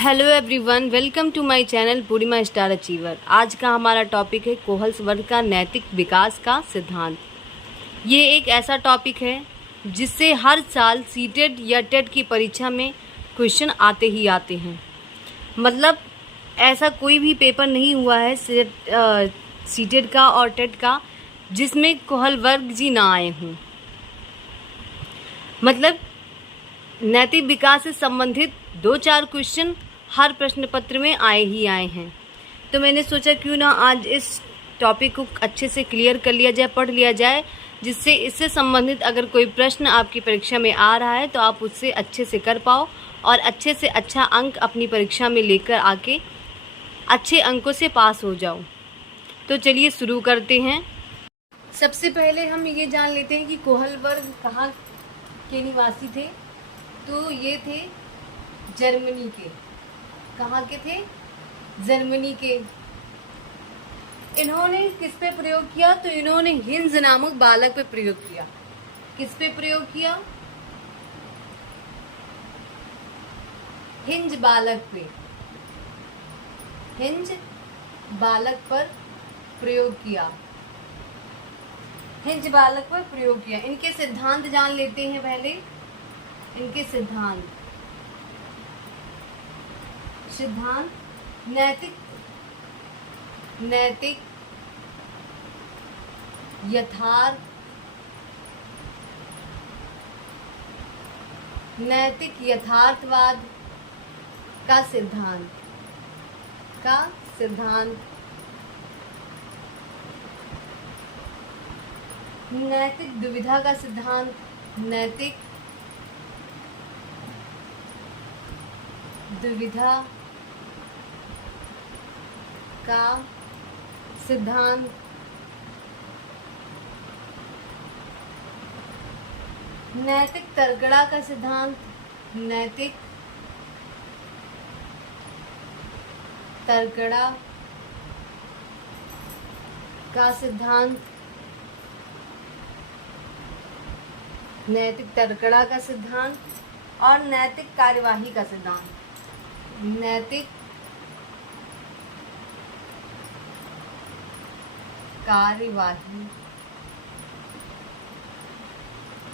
Hello everyone, welcome to my channel Purnima star achiever. आज का हमारा टॉपिक है कोहल्स वर्ग का नैतिक विकास का सिद्धांत। ये एक ऐसा टॉपिक है जिससे हर साल सीटेट या टेट की परीक्षा में क्वेश्चन आते ही आते हैं। मतलब ऐसा कोई भी पेपर नहीं हुआ है सीटेट का और टेट का जिसमें कोहल वर्ग जी ना आए हों। मतलब नैतिक विकास से संबंधित 2-4 क्वेश्चन हर प्रश्न पत्र में आए ही आए हैं। तो मैंने सोचा क्यों ना आज इस टॉपिक को अच्छे से क्लियर कर लिया जाए, पढ़ लिया जाए, जिससे इससे संबंधित अगर कोई प्रश्न आपकी परीक्षा में आ रहा है तो आप उससे अच्छे से कर पाओ और अच्छे से अच्छा अंक अपनी परीक्षा में लेकर आके अच्छे अंकों से पास हो जाओ। तो चलिए शुरू करते हैं। सबसे पहले हम ये जान लेते हैं कि कोहल वर्ग कहाँ के निवासी थे। तो ये थे जर्मनी के। कहाँ के थे? जर्मनी के। इन्होंने किस पे प्रयोग किया? तो इन्होंने हिंज नामक बालक पे प्रयोग किया। किस पे प्रयोग किया? हिंज बालक पे। हिंज बालक पर प्रयोग किया। हिंज बालक पर प्रयोग किया। इनके सिद्धांत जान लेते हैं पहले। इनके सिद्धांत नैतिक यथार्थवाद का सिद्धांत नैतिक दुविधा का सिद्धांत। नैतिक दुविधा का सिद्धांत। नैतिक तर्कड़ा का सिद्धांत। नैतिक तर्कड़ा का सिद्धांत। नैतिक तर्कड़ा का सिद्धांत और नैतिक कार्यवाही का सिद्धांत। नैतिक कार्यवाही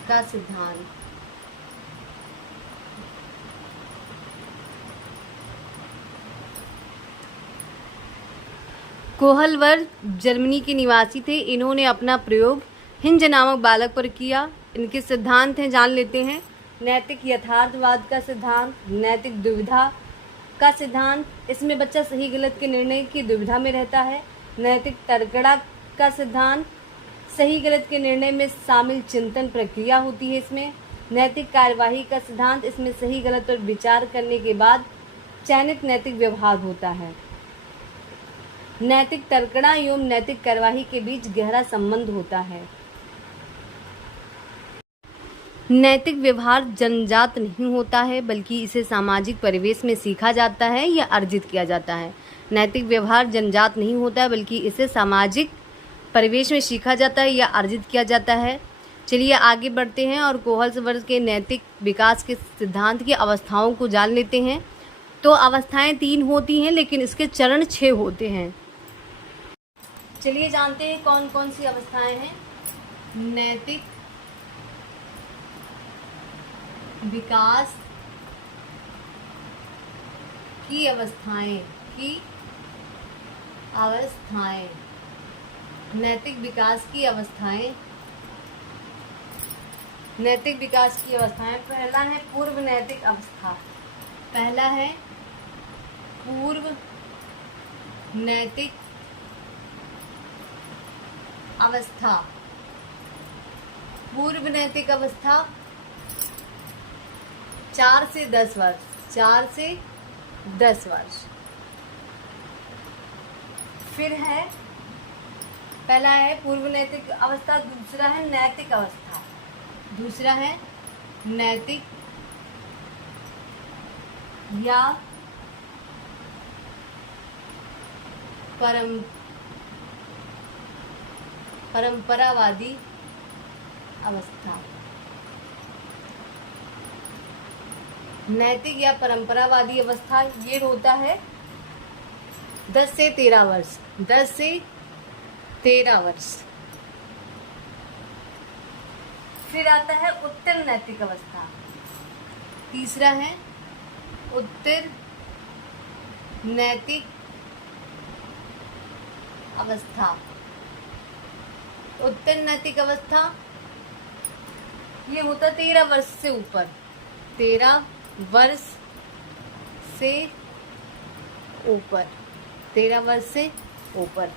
का सिद्धांत। कोहल वर्ग जर्मनी के निवासी थे। इन्होंने अपना प्रयोग हिंज नामक बालक पर किया। इनके सिद्धांत हैं, जान लेते हैं। नैतिक यथार्थवाद का सिद्धांत, नैतिक दुविधा का सिद्धांत, इसमें बच्चा सही गलत के निर्णय की दुविधा में रहता है। नैतिक तर्कड़ा का सिद्धांत, सही गलत के निर्णय में शामिल चिंतन प्रक्रिया होती है इसमें। नैतिक कार्यवाही का सिद्धांत, इसमें सही गलत पर विचार करने के बाद चयनित नैतिक व्यवहार होता है। नैतिक तर्कड़ा एवं नैतिक कार्यवाही के बीच गहरा संबंध होता है। नैतिक व्यवहार जन्मजात नहीं होता है, बल्कि इसे सामाजिक परिवेश में सीखा जाता है या अर्जित किया जाता है। नैतिक व्यवहार जन्मजात नहीं होता है, बल्कि इसे सामाजिक परिवेश में सीखा जाता है या अर्जित किया जाता है। चलिए आगे बढ़ते हैं और कोहल्स वर्ग के नैतिक विकास के सिद्धांत की अवस्थाओं को जान लेते हैं। तो अवस्थाएं 3 होती हैं, लेकिन इसके चरण 6 होते हैं। चलिए जानते हैं कौन कौन सी अवस्थाएं हैं। नैतिक विकास की अवस्थाएं। नैतिक विकास की अवस्थाएं। नैतिक विकास की अवस्थाएं। पहला है पूर्व नैतिक अवस्था। पहला है पूर्व नैतिक अवस्था। पूर्व नैतिक अवस्था 4 से 10 वर्ष। 4 से 10 वर्ष। फिर है, पहला है पूर्व नैतिक अवस्था, दूसरा है नैतिक अवस्था। दूसरा है नैतिक या परंपरावादी अवस्था। नैतिक या परंपरावादी अवस्था ये होता है 10 से 13 वर्ष, 10 से 13 वर्ष। फिर आता है उत्तर नैतिक अवस्था, तीसरा है उत्तर नैतिक अवस्था। उत्तर नैतिक अवस्था ये होता 13 वर्ष से ऊपर, 13 वर्ष से ऊपर, 13 वर्ष से ऊपर।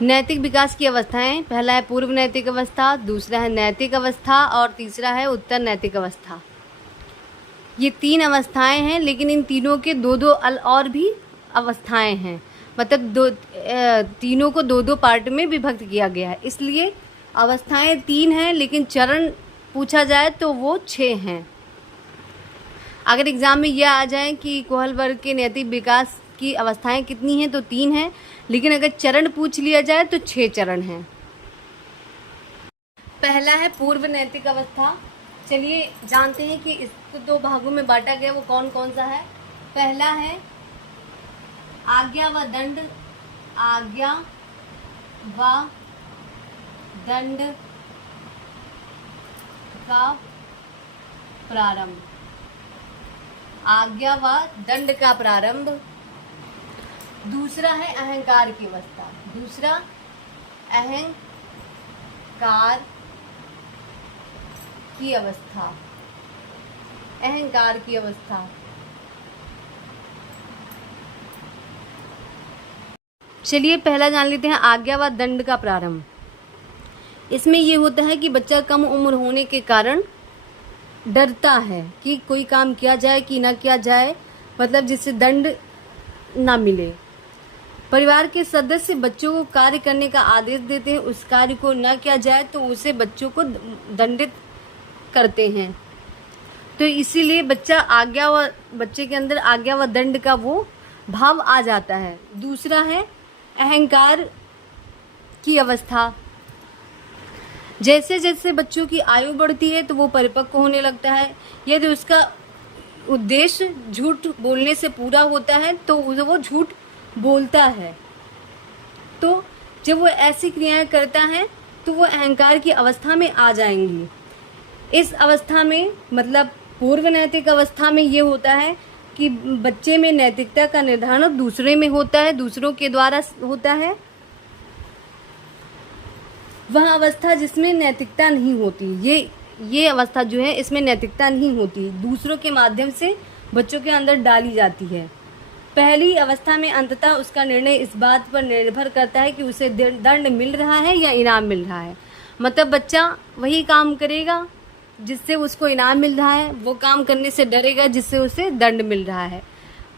नैतिक विकास की अवस्थाएं, पहला है पूर्व नैतिक अवस्था, दूसरा है नैतिक अवस्था और तीसरा है उत्तर नैतिक अवस्था। ये 3 अवस्थाएं हैं, लेकिन इन तीनों के दो दो और भी अवस्थाएं हैं, मतलब तीनों को दो दो पार्ट में विभक्त किया गया है। इसलिए अवस्थाएं 3 हैं, लेकिन चरण पूछा जाए तो वो 6 हैं। अगर एग्जाम में यह आ जाए कि कोहल वर्ग के नैतिक विकास की अवस्थाएं कितनी हैं तो 3 हैं, लेकिन अगर चरण पूछ लिया जाए तो 6 चरण हैं। पहला है पूर्व नैतिक अवस्था। चलिए जानते हैं कि इसको 2 भागों में बांटा गया, वो कौन कौन सा है। पहला है आज्ञा व दंड, आज्ञा व दंड का प्रारंभ, आज्ञा व दंड का प्रारंभ। दूसरा है अहंकार की अवस्था, दूसरा अहंकार की अवस्था, अहंकार की अवस्था। चलिए पहला जान लेते हैं आज्ञा व दंड का प्रारंभ। इसमें ये होता है कि बच्चा कम उम्र होने के कारण डरता है कि कोई काम किया जाए कि ना किया जाए, मतलब जिससे दंड ना मिले। परिवार के सदस्य बच्चों को कार्य करने का आदेश देते हैं, उस कार्य को ना किया जाए तो उसे बच्चों को दंडित करते हैं। तो इसीलिए बच्चे के अंदर आज्ञा व दंड का वो भाव आ जाता है। दूसरा है अहंकार की अवस्था। जैसे जैसे बच्चों की आयु बढ़ती है तो वो परिपक्व होने लगता है। यदि उसका उद्देश्य झूठ बोलने से पूरा होता है तो वो झूठ बोलता है। तो जब वो ऐसी क्रियाएं करता है तो वो अहंकार की अवस्था में आ जाएंगी। इस अवस्था में, मतलब पूर्व नैतिक अवस्था में ये होता है कि बच्चे में नैतिकता का निर्धारण दूसरे में होता है, दूसरों के द्वारा होता है। वह अवस्था जिसमें नैतिकता नहीं होती, ये अवस्था जो है इसमें नैतिकता नहीं होती, दूसरों के माध्यम से बच्चों के अंदर डाली जाती है। पहली अवस्था में अंततः उसका निर्णय इस बात पर निर्भर करता है कि उसे दंड मिल रहा है या इनाम मिल रहा है। मतलब बच्चा वही काम करेगा जिससे उसको इनाम मिल रहा है, वो काम करने से डरेगा जिससे उसे दंड मिल रहा है।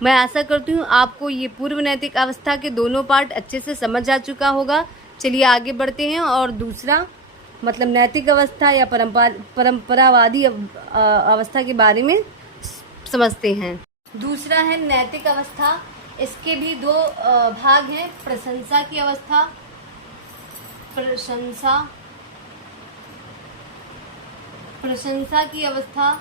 मैं आशा करती हूँ आपको ये पूर्व नैतिक अवस्था के दोनों पार्ट अच्छे से समझ आ चुका होगा। चलिए आगे बढ़ते हैं और दूसरा, मतलब नैतिक अवस्था या परंपरावादी अवस्था के बारे में समझते हैं। दूसरा है नैतिक अवस्था। इसके भी 2 भाग हैं। प्रशंसा की अवस्था, प्रशंसा की अवस्था,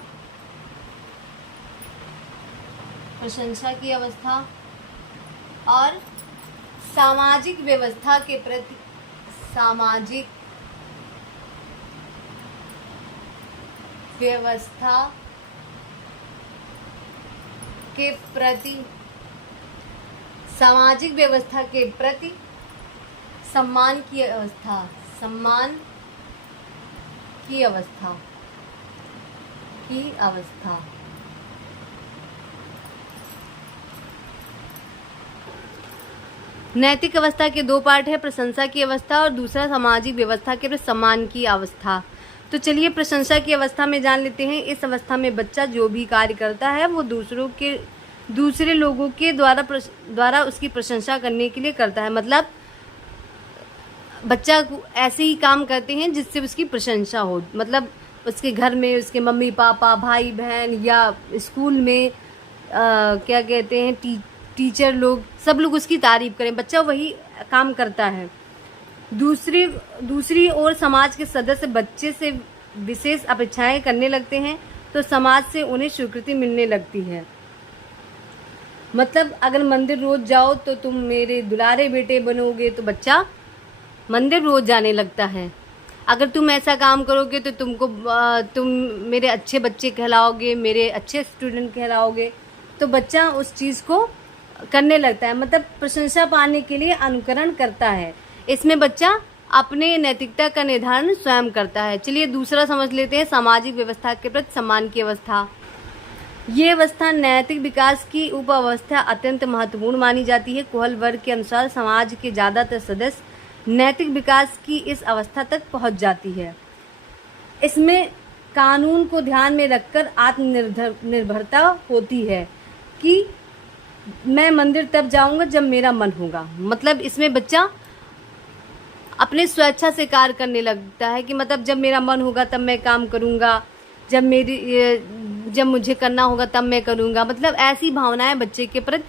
प्रशंसा की अवस्था और सामाजिक व्यवस्था के प्रति, सामाजिक व्यवस्था के प्रति, सामाजिक व्यवस्था के प्रति सम्मान की अवस्था, सम्मान की अवस्था, की अवस्था। नैतिक अवस्था के 2 पार्ट है, प्रशंसा की अवस्था और दूसरा सामाजिक व्यवस्था के प्रति सम्मान की अवस्था। तो चलिए प्रशंसा की अवस्था में जान लेते हैं। इस अवस्था में बच्चा जो भी कार्य करता है वो दूसरे लोगों के द्वारा उसकी प्रशंसा करने के लिए करता है। मतलब बच्चा ऐसे ही काम करते हैं जिससे उसकी प्रशंसा हो, मतलब उसके घर में उसके मम्मी पापा भाई बहन या स्कूल में क्या कहते हैं टीचर लोग, सब लोग उसकी तारीफ करें, बच्चा वही काम करता है। दूसरी ओर समाज के सदस्य बच्चे से विशेष अपेक्षाएं करने लगते हैं तो समाज से उन्हें स्वीकृति मिलने लगती है। मतलब अगर मंदिर रोज जाओ तो तुम मेरे दुलारे बेटे बनोगे, तो बच्चा मंदिर रोज जाने लगता है। अगर तुम ऐसा काम करोगे तो तुम मेरे अच्छे बच्चे कहलाओगे, मेरे अच्छे स्टूडेंट कहलाओगे, तो बच्चा उस चीज़ को करने लगता है। मतलब प्रशंसा पाने के लिए अनुकरण करता है। इसमें बच्चा अपने नैतिकता का निर्धारण स्वयं करता है। चलिए दूसरा समझ लेते हैं, सामाजिक व्यवस्था के प्रति सम्मान की अवस्था। ये अवस्था नैतिक विकास की उप अवस्था अत्यंत महत्वपूर्ण मानी जाती है। कोहल वर्ग के अनुसार समाज के ज़्यादातर सदस्य नैतिक विकास की इस अवस्था तक पहुंच जाती है। इसमें कानून को ध्यान में रखकर आत्मनिर्भरता होती है कि मैं मंदिर तब जाऊंगा जब मेरा मन होगा। मतलब इसमें बच्चा अपने स्वेच्छा से कार्य करने लगता है कि मतलब जब मेरा मन होगा तब मैं काम करूंगा, जब मुझे करना होगा तब मैं करूंगा। मतलब ऐसी भावनाएं बच्चे के प्रति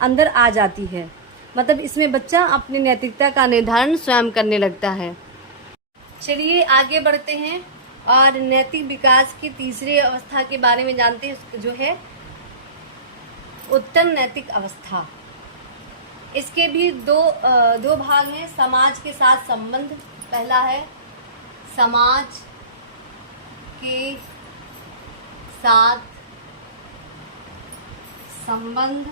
अंदर आ जाती है। मतलब इसमें बच्चा अपनी नैतिकता का निर्धारण स्वयं करने लगता है। चलिए आगे बढ़ते हैं और नैतिक विकास की तीसरी अवस्था के बारे में जानते हैं, जो है उत्तम नैतिक अवस्था। इसके भी दो भाग हैं। समाज के साथ संबंध, पहला है समाज के साथ संबंध,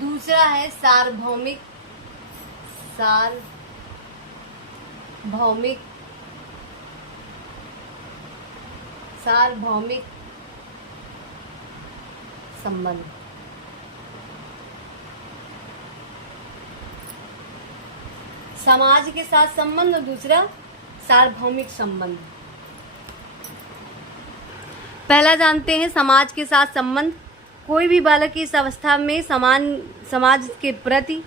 दूसरा है सार्वभौमिक संबंध। समाज के साथ संबंध और दूसरा सार्वभौमिक संबंध। पहला जानते हैं समाज के साथ संबंध। कोई भी बालक इस अवस्था में समाज के प्रति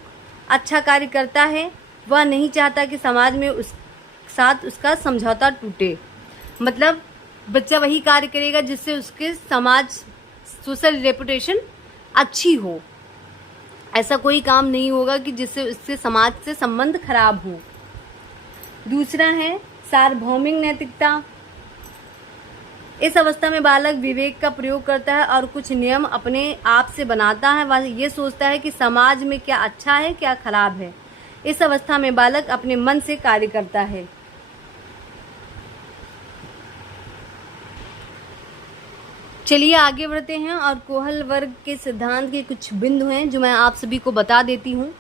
अच्छा कार्य करता है। वह नहीं चाहता कि समाज में उसका समझौता टूटे। मतलब बच्चा वही कार्य करेगा जिससे उसके सोशल रेपुटेशन अच्छी हो। ऐसा कोई काम नहीं होगा कि जिससे उससे समाज से संबंध खराब हो। दूसरा है सार्वभौमिक नैतिकता। इस अवस्था में बालक विवेक का प्रयोग करता है और कुछ नियम अपने आप से बनाता है। वह ये सोचता है कि समाज में क्या अच्छा है, क्या खराब है। इस अवस्था में बालक अपने मन से कार्य करता है। चलिए आगे बढ़ते हैं और कोहल वर्ग के सिद्धांत के कुछ बिंदु हैं जो मैं आप सभी को बता देती हूँ।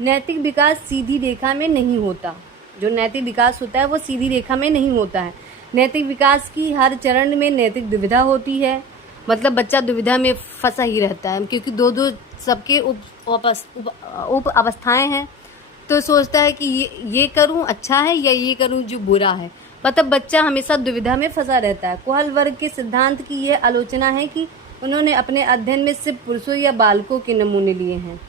नैतिक विकास सीधी रेखा में नहीं होता। जो नैतिक विकास होता है वो सीधी रेखा में नहीं होता है। नैतिक विकास की हर चरण में नैतिक दुविधा होती है। मतलब बच्चा दुविधा में फंसा ही रहता है, क्योंकि दो सबके उप अवस्थाएं हैं। तो सोचता है कि ये करूं अच्छा है या ये करूं जो बुरा है। मतलब बच्चा हमेशा दुविधा में फंसा रहता है। कोहल वर्ग के सिद्धांत की यह आलोचना है कि उन्होंने अपने अध्ययन में सिर्फ पुरुषों या बालकों के नमूने लिए हैं।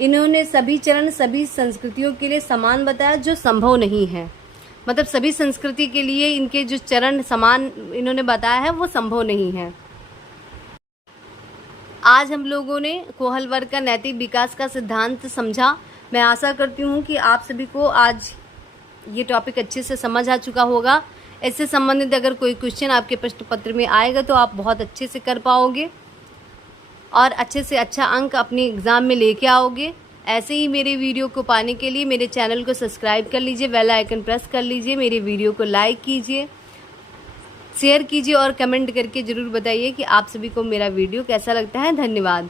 इन्होंने सभी चरण सभी संस्कृतियों के लिए समान बताया, जो संभव नहीं है। मतलब सभी संस्कृति के लिए इनके जो चरण समान इन्होंने बताया है वो संभव नहीं है। आज हम लोगों ने कोहल वर्ग का नैतिक विकास का सिद्धांत समझा। मैं आशा करती हूँ कि आप सभी को आज ये टॉपिक अच्छे से समझ आ चुका होगा। इससे संबंधित अगर कोई क्वेश्चन आपके प्रश्न पत्र में आएगा तो आप बहुत अच्छे से कर पाओगे और अच्छे से अच्छा अंक अपने एग्ज़ाम में लेके आओगे। ऐसे ही मेरे वीडियो को पाने के लिए मेरे चैनल को सब्सक्राइब कर लीजिए, बेल आइकन प्रेस कर लीजिए, मेरे वीडियो को लाइक कीजिए, शेयर कीजिए और कमेंट करके ज़रूर बताइए कि आप सभी को मेरा वीडियो कैसा लगता है। धन्यवाद।